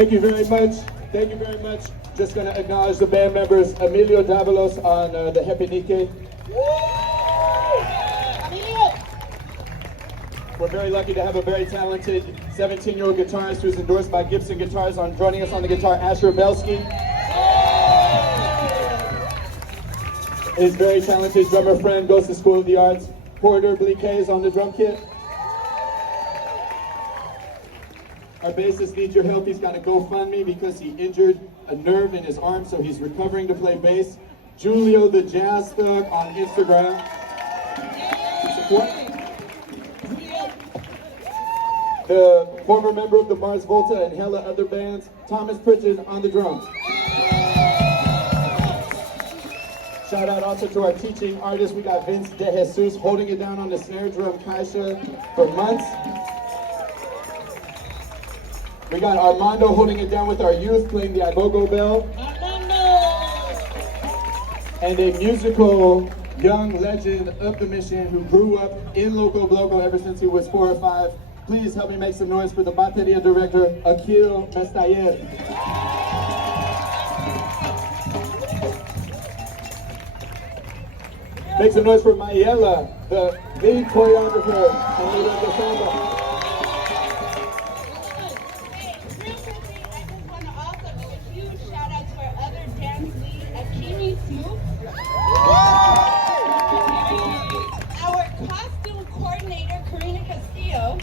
Thank you very much. Thank you very much. Just going to acknowledge the band members, Emilio Davalos on the Hepinike. We're very lucky to have a very talented 17-year-old guitarist who's endorsed by Gibson Guitars on joining us on the guitar, Asher Belsky. His very talented drummer friend goes to School of the Arts. Porter Bliquet is on the drum kit. Our bassist needs your help. He's got a GoFundMe because he injured a nerve in his arm, so he's recovering to play bass. Julio the Jazz Thug on Instagram to support. The former member of the Mars Volta and hella other bands, Thomas Pritchard on the drums. Shout out also to our teaching artists. We got Vince De Jesus holding it down on the snare drum, Kaisha, for months. We got Armando holding it down with our youth, playing the Ibogo bell. And a musical young legend of the mission who grew up in Loco Bloco ever since he was 4 or 5. Please help me make some noise for the bateria director, Akil Mestayer. Make some noise for Mayela, the lead choreographer and leader of the samba. Hey, real quickly, I just want to also give a huge shout out to our other dance lead, Akimi Smoop. Our costume coordinator, Karina Castillo.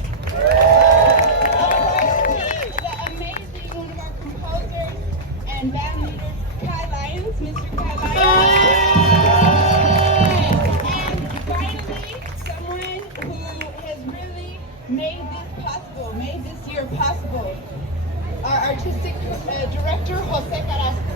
The amazing one of our composers and band leaders, Kai Lyons, Mr. Kai Lyons. And finally, someone who has really made this possible, made this year possible. Our artistic director, Jose Carrasco.